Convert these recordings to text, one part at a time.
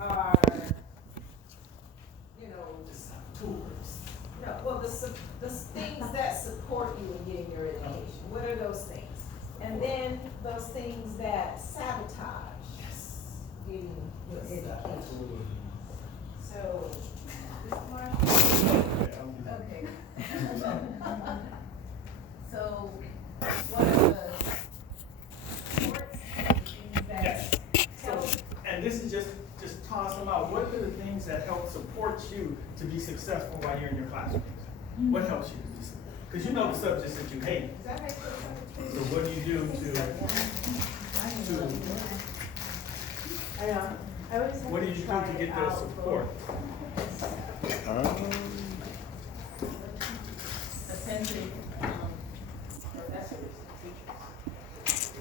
are, you know, Just tools. no, well, the things that support you in getting your education. What are those things? And then those things that sabotage getting your education. So, this one, okay. So, what are the supports, things that help? And this is just toss them out. What are the things that help support you to be successful while you're in your classrooms? What helps you to be successful? Because you know the subjects that you hate. Is that how you put it? So what do you do what do you do to get the support? Attending professors, teachers.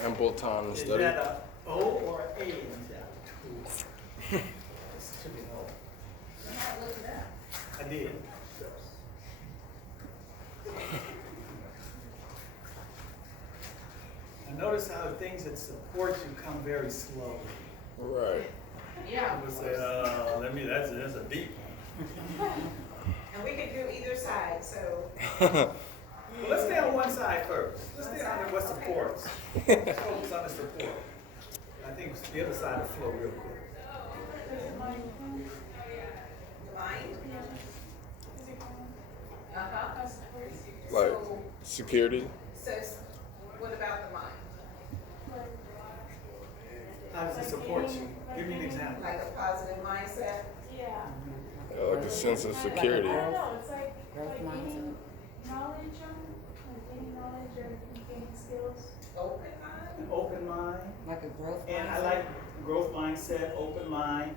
Ample time to Is study. that a O or A in that? This should be an O. Look at that. I did. And notice how the things that support you come very slowly. Right. Yeah. People say, that's a deep one. And we could do either side, so. Well, let's stay on one side first. Let's stay on what supports. Let's focus on the support. I think the other side will flow real quick. Mind? Uh-huh. Like So- security. So, what about the mind? How does it support you? Give me an example. Like a positive mindset? Yeah. Like a sense of security. I don't know, it's like Growth gaining knowledge like gaining knowledge or gaining skills. Open mind? An open mind. Like a growth And I mindset. like growth mindset, open mind,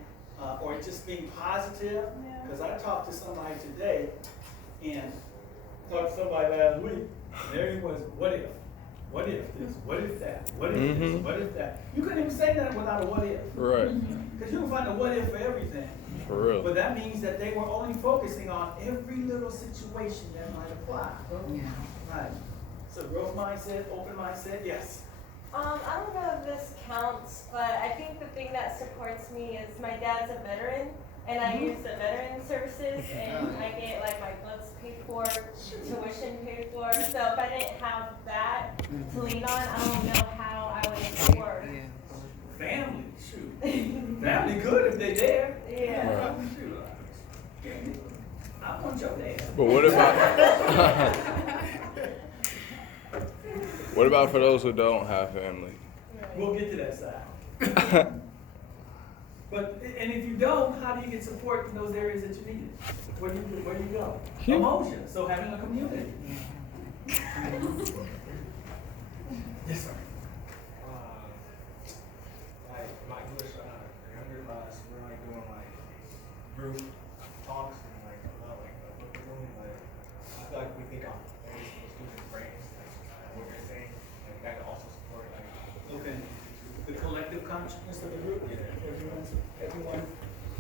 or just being positive. Yeah. Because I talked to somebody today and talked to somebody last week. And there he was, what if? What if this? What if that? What if this? What if that? You couldn't even say that without a what if. Right. Because you can find a what if for everything. For real. But that means that they were only focusing on every little situation that might apply. Yeah. Right. So growth mindset, open mindset, yes. I don't know if this counts, but I think the thing that supports me is my dad's a veteran, and I use the veteran services, and I get like my books paid for, tuition paid for. So if I didn't have that to lean on, I don't know how I would afford. Family, shoot. Family good if they there. Yeah. Shoot. I want your dad. But what about what about for those who don't have family? We'll get to that side. But, and if you don't, how do you get support in those areas that you need it? Where do you go? Emotion, so having a community. Yes, sir. Like my English younger class, we're like doing like group talks and like a lot like book reading. Like I feel like we think on every single student's brains, like what you're saying, like that can also support like. Okay. The collective consciousness of the group, everyone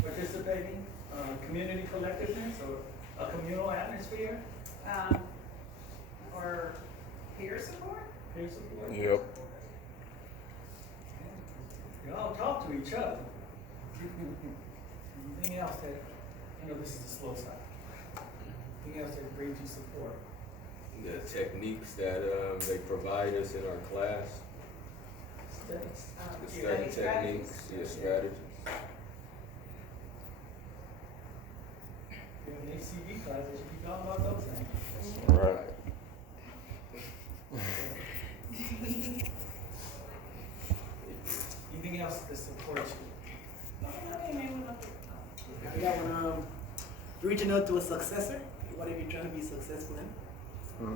participating, community collectiveness, or a communal atmosphere, Or peer support? peer support. Yep. You all talk to each other. Anything else that, this is the slow side. Anything else that brings you support? The techniques that they provide us in our class, Studies. the study techniques, the strategies. In the ACB class, they should be talking about those things. Right. Anything else that supports you? I got one. Reaching out to a successor. What if you're trying to be successful in?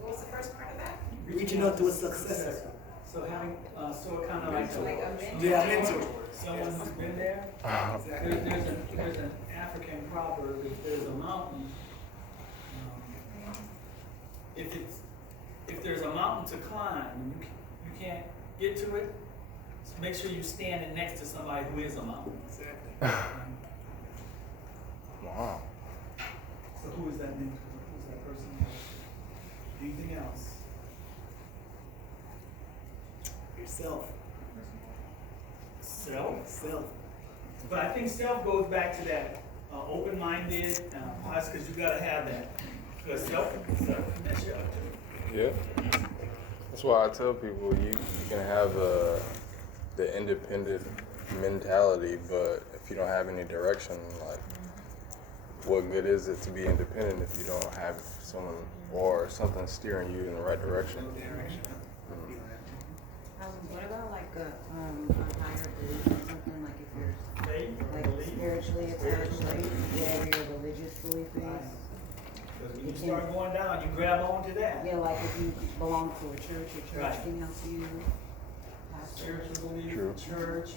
What was the first part of that? Reaching out to a successor. So having, so kind of like Like a mentor? Yeah, mentor. someone who's been there. There's an African proverb, if there's a mountain, if there's a mountain to climb, and you can't get to it, make sure you're standing next to somebody who is a mountain. Exactly. Wow. So who is that mentor? Who's that person? Anything else? Yourself. Self. Self. But I think self goes back to that open-minded, because you gotta have that. Because self can mess you up too. Yeah. That's why I tell people you can have the independent mentality, but if you don't have any direction, like, what good is it to be independent if you don't have someone or something steering you in the right direction? What about like a higher belief or something, like if you're Faith or like belief. spiritually attached, like whatever your religious belief is? Because when you start going down, you grab onto that. Yeah, like if you belong to a church, your church Right. can help you. Pastor. Spiritual belief, True. church.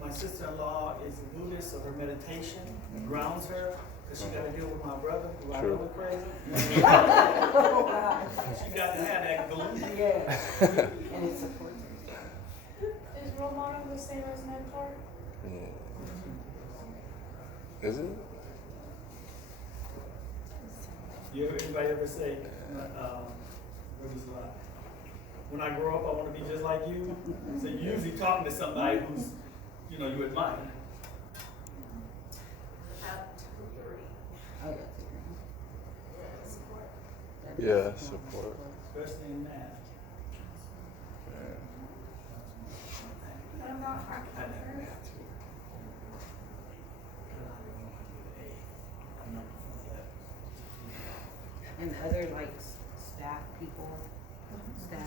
My sister-in-law is a Buddhist, so her meditation grounds her, because she got to deal with my brother, who I True. know is crazy. She got to have that belief. Yeah. And it supports her. Is role model the same as mentor? Is it? Anybody ever say, what is that? When I grow up, I want to be just like you? So you're usually talking to somebody who's, you admire. Oh, yeah. Yeah, support. Especially in that. What about hard I never work? had to. And other like staff people, staff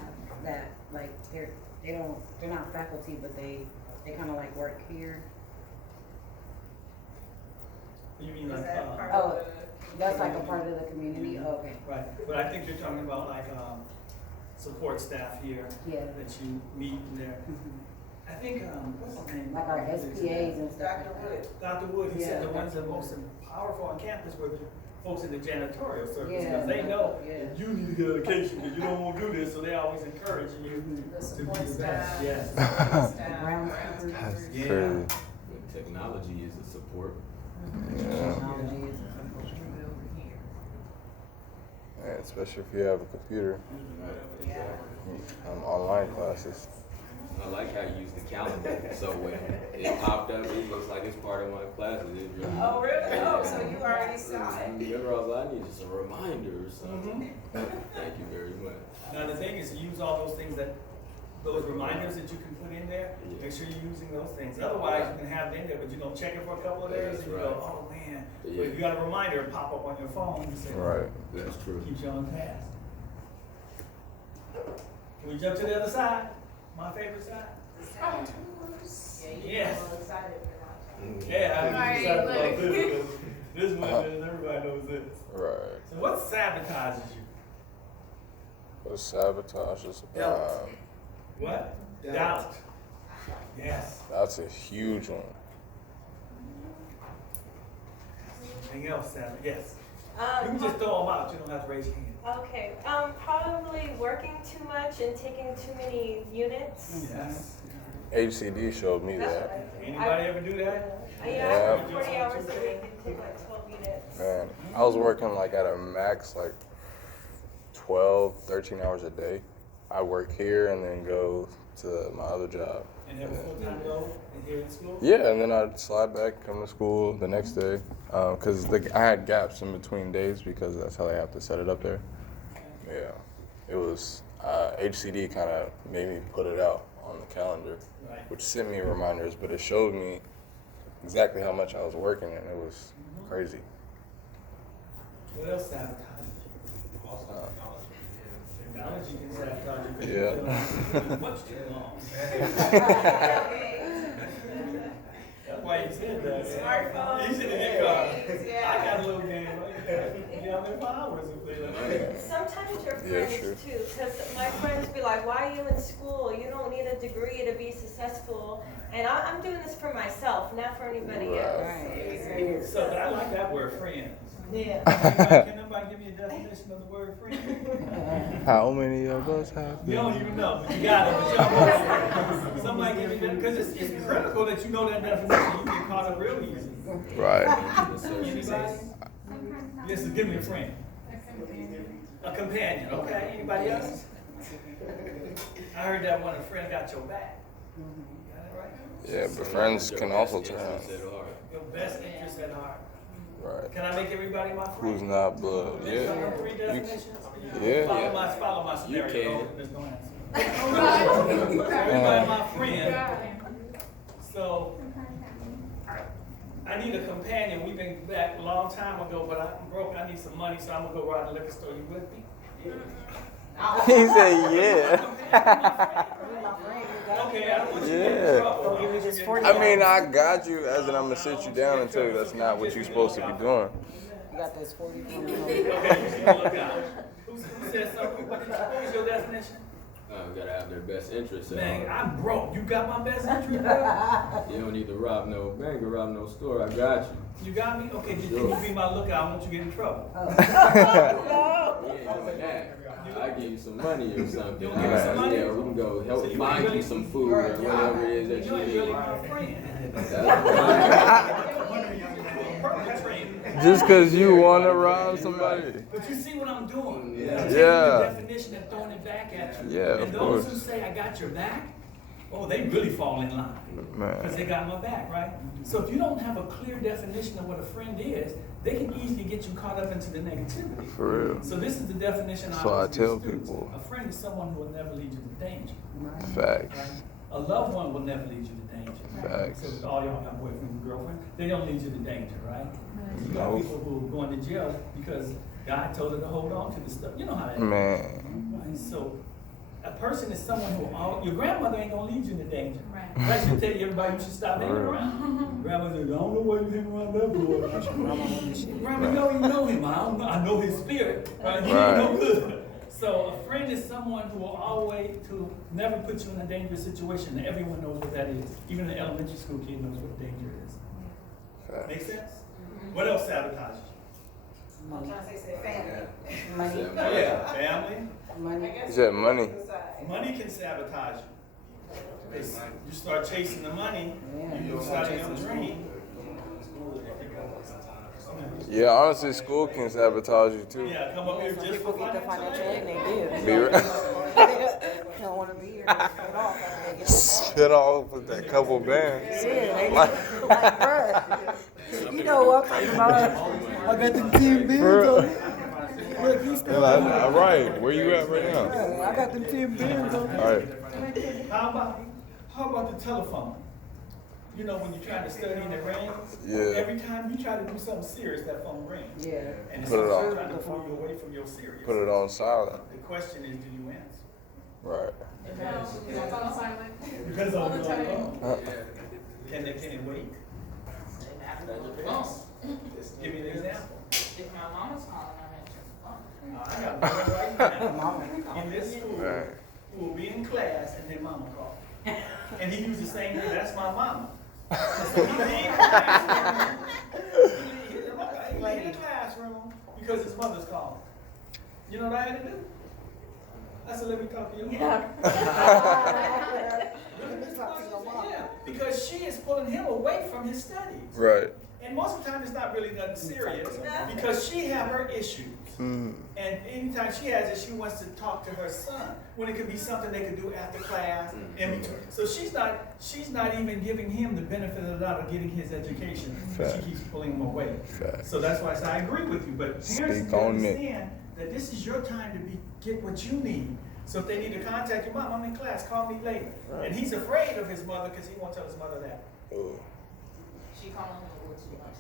that like they're not faculty, but they kind of like work here. You mean like, Oh, that's like a part of the community. Oh, okay. right, but I think you're talking about like, support staff here. Yeah. That you meet in there. I think, what's his name? Like our SPAs and stuff. Dr. Wood. Dr. Wood, he said Yeah. the ones that are most powerful on campus were the folks in the janitorial service, Yeah. because they know Yeah. that you need to get education, because you don't want to do this, so they always encouraging you The to support be the best. staff. Yes. Groundskeepers. That's Yeah. crazy. Technology is a support. Yeah. Technology is And especially if you have a computer, online classes. I like how you use the calendar. So when it popped up, it looks like it's part of my classes. It really, Oh, really? Oh, so you already saw it. Remember, I was like, I need just a reminder or something. Thank you very much. Now, the thing is to use all those things those reminders that you can put in there, make sure you're using those things. Otherwise, you can have it in there, but you don't check it for a couple of days, and you go, oh man. But if you got a reminder pop up on your phone, you say, Right. That's true. keeps you on task. Can we jump to the other side? My favorite side? Yes. Yeah, I'm Right, excited about look. this. This one, everybody knows this. Right. So what sabotages you? What sabotage is Doubt. What? Doubt. Doubt. Yes. That's a huge one. Anything else, Sam? Yes. You Um, can just throw them out. You don't have to raise your hand. okay, probably working too much and taking too many units. Yes. HCD showed me That's that. what I think. Anybody ever do that? Yeah, I Yeah. work 40 hours a week and take like 12 units. Man, I was working like at a max, like 12, 13 hours a day. I work here and then go to my other job. And have a full-time role and here in school? Yeah, and then I'd slide back, come to school the next day. Because I had gaps in between days because that's how they have to set it up there. Yeah, it was, HCD kind of made me put it out on the calendar, Right. which sent me reminders, but it showed me exactly how much I was working, and it was crazy. What else sabotages you? Technology can sabotage you. 'Cause you Yeah. put it on much too long. That's why you said that. Smartphone. You should have been car. Yeah. I got a little game. You know, there for hours and play like Sometimes your Yeah, friends sure. too, because my friends be like, why are you in school? You don't need a degree to be successful. And I'm doing this for myself, not for anybody Right. else. So, but I like that word, friends. Yeah. Can nobody give me a definition of the word friend? How many of us have You don't been? even know, but you got it. But you don't know. Somebody give me that, because it's critical that you know that definition. You get caught up real easy. Right. Anybody? Yes, give me a friend. A companion. A companion, okay. Anybody else? I heard that when a friend got your back. You got it right? Yeah, but friends can also turn. Your best interest at heart. Right. Can I make everybody my friend? Who's not blood? Mention Yeah. them 3 definitions? Yeah. Follow my scenario. can. There's no answer. Everybody my friend. So, I need a companion. We've been back a long time ago, but I'm broke. I need some money, so I'm gonna go ride the liquor store. You with me? He said, yeah. Okay, I don't want you to get in Yeah. trouble. Give me this 40. I mean, I got you, as in I'm gonna sit you down and tell you that's not what you're supposed to be doing. You got this 40 from me. Okay, you should look out. Who said something? What was your definition? We gotta have their best interests at Man, heart. I'm broke. You got my best interest, bro? You don't need to rob no bank or rob no store. I got you. You got me? Okay, can you be my lookout? I want you to get in trouble. We ain't doing that. I give you some money or something. You give me some money? Yeah, we can go help So you find really- you some food or whatever it is that You you ain't need. really my friend. Just because you want to rob somebody. But you see what I'm doing? Yeah. I'm taking Yeah. the definition and throwing it back at you. Yeah, and of those course. who say I got your back, oh, they really fall in line. Because Man. they got my back, right? So if you don't have a clear definition of what a friend is, they can easily get you caught up into the negativity. For real. So this is the definition So I always give tell students. people. A friend is someone who will never lead you to danger. Facts. A loved one will never lead you to danger. Facts. So all y'all got boyfriend and girlfriend, they don't lead you to danger, right? You got No. people who are going to jail because God told her to hold on to this stuff. You know how that is. Man. Right? So a person is someone who, your grandmother ain't gonna lead you into danger. Right? She tell you everybody you should stop hanging Right. around. Grandma said, I don't know why you hang around that boy. Grandma, you know him. I don't know. I know his spirit. Right? He ain't no good. So a friend is someone who will never put you in a dangerous situation. And everyone knows what that is. Even the elementary school kid knows what danger is. Make Facts. sense? What else sabotages Money. Family. Money. you? Yeah, family. Money. You said money. Money can sabotage you. Because you start chasing the money, you lose out on your dream. Yeah, honestly, school can sabotage you too. Yeah, come up here Some just people for get the financial aid and they do. Be right. They don't want to be here. They spit off after they get Spit off with that couple bands. Yeah, they like, bruh. You know what I'm talking about. I got them 10 bills on it. Look, you still All right, where you at right now? I got them 10 bills on it. All right. How about the telephone? You know, when you're trying to study and it rings, Yeah. every time you try to do something serious, that phone rings. Yeah. And it's Put it also on. trying to pull you away from your serious. Put it on silent. The question is, do you answer? Right. Because All the of time. Can it wait? Just give me an example. If my mama's calling, I'm answering the phone. I got one right now in this school Right. who will be in class and their mama called. And he used the same word, that's my mama. So he leave the classroom. He leave the classroom because his mother's calling. You know what I had to do? I said, let me talk to your mom. Yeah, because she is pulling him away from his studies. Right. And most of the time, it's not really nothing serious because she have her issues. Mm. And anytime she has it, she wants to talk to her son when it could be something they could do after class. In between. So she's not even giving him the benefit of the doubt of getting his education. Fact. She keeps pulling him away. Fact. So that's why I say I agree with you. But parents need Speak to on it. understand that this is your time to get what you need. So if they need to contact your mom, I'm in class, call me later. Right. And he's afraid of his mother because he won't tell his mother that. Ooh. She calling me a little too much.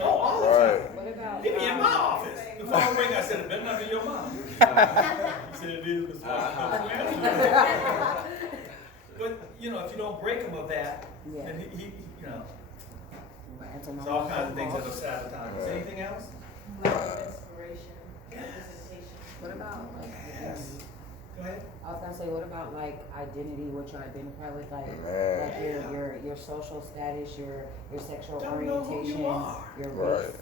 Oh, all the Right. time. What about? Get me in my office. The phone ring, I said, it better not be your mom. He said, it is, Mr. But, you know, if you don't break him of that, Yeah. then he you know, Answer my there's all mom's kinds of phone things calls. that'll sabotage. Is there anything else? Inspiration, representation. What about like? Yes. Go ahead. I was gonna say, what about like identity? What you identify with, like Man. your social status, your sexual Don't know who you orientation, are. your Right. race,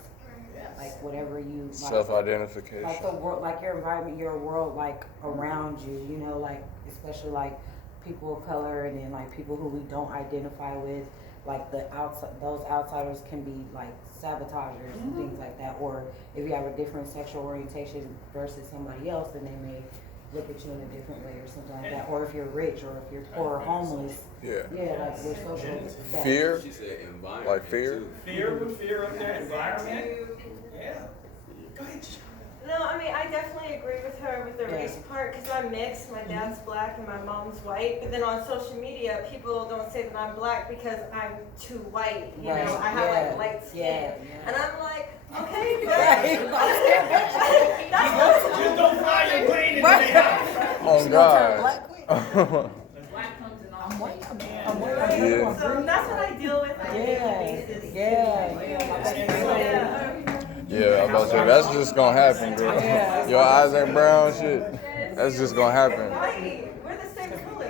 like whatever you like. Self-identification. Like the world, like your environment, your world, like around you. You know, like especially like people of color, and then like people who we don't identify with. Like those outsiders can be like sabotagers and things like that. Or if you have a different sexual orientation versus somebody else, then they may look at you in a different way or something like that. Or if you're rich or if you're poor or homeless. Yeah. Yeah, like we're social status. Fear? She said environment. Like fear? too. Fear up there, environment. Yeah. Go ahead. No, I mean, I definitely agree with her with the race part, because I'm mixed. My dad's black and my mom's white. But then on social media, people don't say that I'm black because I'm too white. You know, I have like light skin. And I'm like, okay, but Just don't fly your plane into the house. Oh God. Black comes in all shapes. Yeah. So that's what I deal with on a daily basis. Yeah, I'm about to say, that's just gonna happen, girl. Your eyes ain't brown, shit. That's just gonna happen. Right. We're the same color.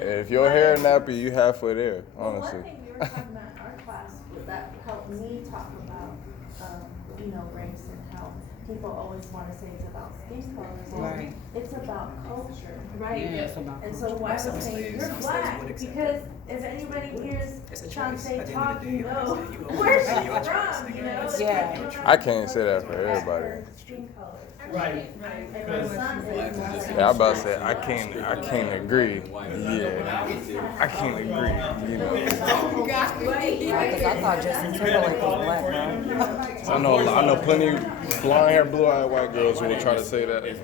If your hair nappy, you halfway there, One honestly. thing we were talking about in our class that helped me talk about, race and how people always want to say it's about skin colors. Right. It's about culture, right? Yeah, it's about And so why would say you're black? Because if anybody hears Chance talk, you know where she's from, you know? Yeah. I can't say that for everybody. Skin color. Right. And my son is Yeah, I'm about to say, I can't agree. Yeah, I can't agree, you know. Because I thought Justin Timberlake was black, bro. I know plenty of blonde hair, blue eyed white girls who will try to say that. Hey,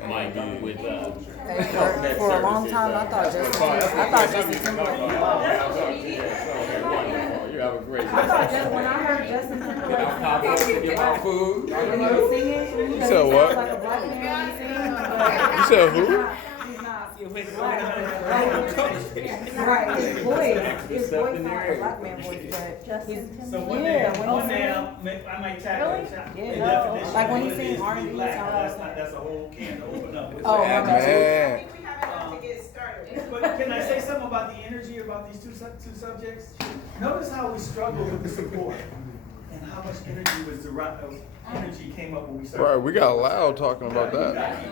for a long time, I thought Justin Timberlake was black. You have a great I thought just when I heard Justin Timberlake, Get my food. when he was singing, You said what? like a black man singing, You said who? right, his voice sounds like a black man voice, but Justin So one Yeah, day, when one he day sing- I might tackle Really? the Yeah. definition Like when of he what it sing is to be R&B, black. sound That's a whole can to open up. Oh, my bad. I Man. think we have enough to get started. But can I say something about the energy about these two subjects? Notice how we struggle with the support and how much energy energy came up when we started. Right, we got loud talking about that.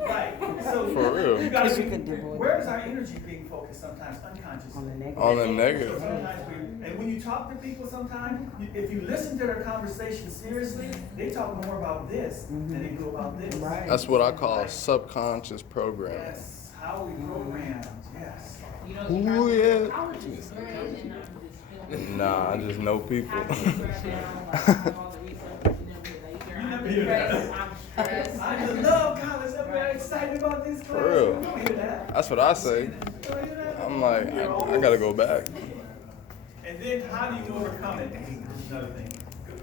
Right. So For real. you gotta You could do it. where is our energy being focused sometimes unconsciously? on the negative. On the So negative. sometimes and when you talk to people sometimes, if you listen to their conversation seriously, they talk more about this than they do about this. Right. That's what I call subconscious programming. Yes, how we programmed, yes. You know, Ooh, yeah. psychologists and I'm just feeling. Nah, I just know people. I just write down, like, all the research, you never hear that. You never hear that. I'm stressed. I just love college, I'm very excited about this class. For real. You don't hear that. That's what I say. You don't hear that. I'm like, I gotta go back. And then how do you overcome it? Another thing.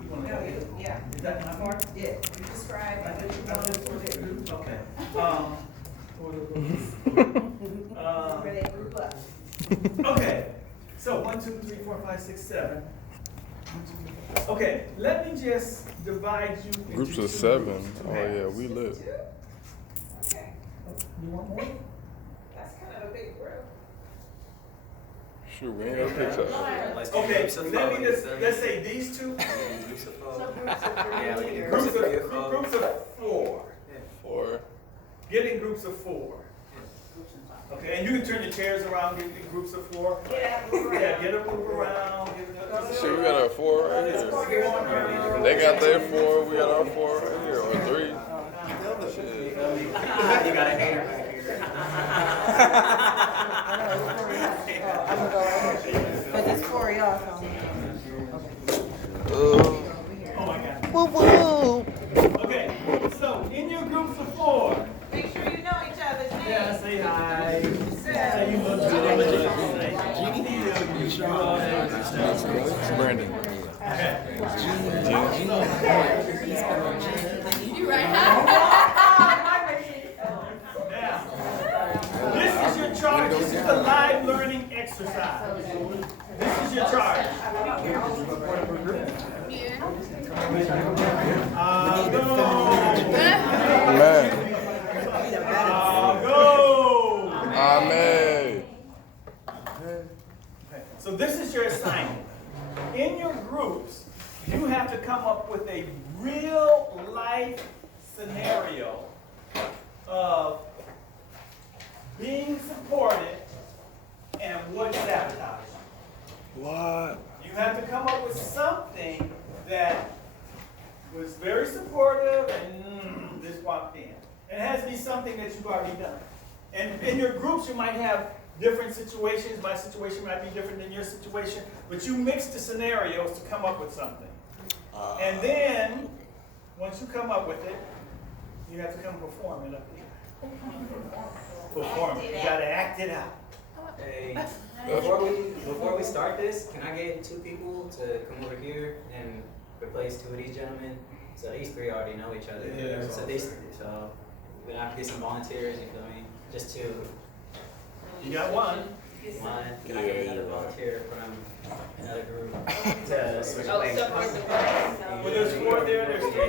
You wanna go ahead? Yeah, Is that my part? yeah, you described, I think you want to Okay. where they group up. Okay, so 1, 2, 3, 4, 5, 6, 7. Okay, let me just divide you into Groups of two 7. groups, Oh yeah, we lit. Okay, You want more? that's kind of a big group. Shoot, we ain't gonna pick that. Okay, let me just, let's say these two. Groups of 4. 4. Get in groups of 4. Okay, and you can turn your chairs around, get in groups of 4. Yeah, Yeah, get a move around. Shit, we got our 4 right here. They got their 4, we got our 4 right here, or 3. You got a hater back here. I'm gonna go right here. But it's for y'all, so. Oh my God. Woo woo. Okay, so in your groups of 4. Make sure you know each other's names. Yeah, say hi. Say you look good. Brandon. Now, this is your charge. This is the live learning exercise. This is your charge. Go. Man. Go. Amen. So this is your assignment. In your groups, you have to come up with a real life scenario of being supported and what sabotage. And it has to be something that you've already done. And in your groups, you might have different situations. My situation might be different than your situation, but you mix the scenarios to come up with something. And then, once you come up with it, you have to come perform it up here. Perform it. You gotta act it out. Hey, before we start this, can I get 2 people to come over here and replace 2 of these gentlemen? So these 3 already know each other. Yeah. So we have to get some volunteers. You feel me? Just 2. You got one. One. Can I get another volunteer from another group to switch Oh, places? so for the. Well, there's 4 there. There's 3.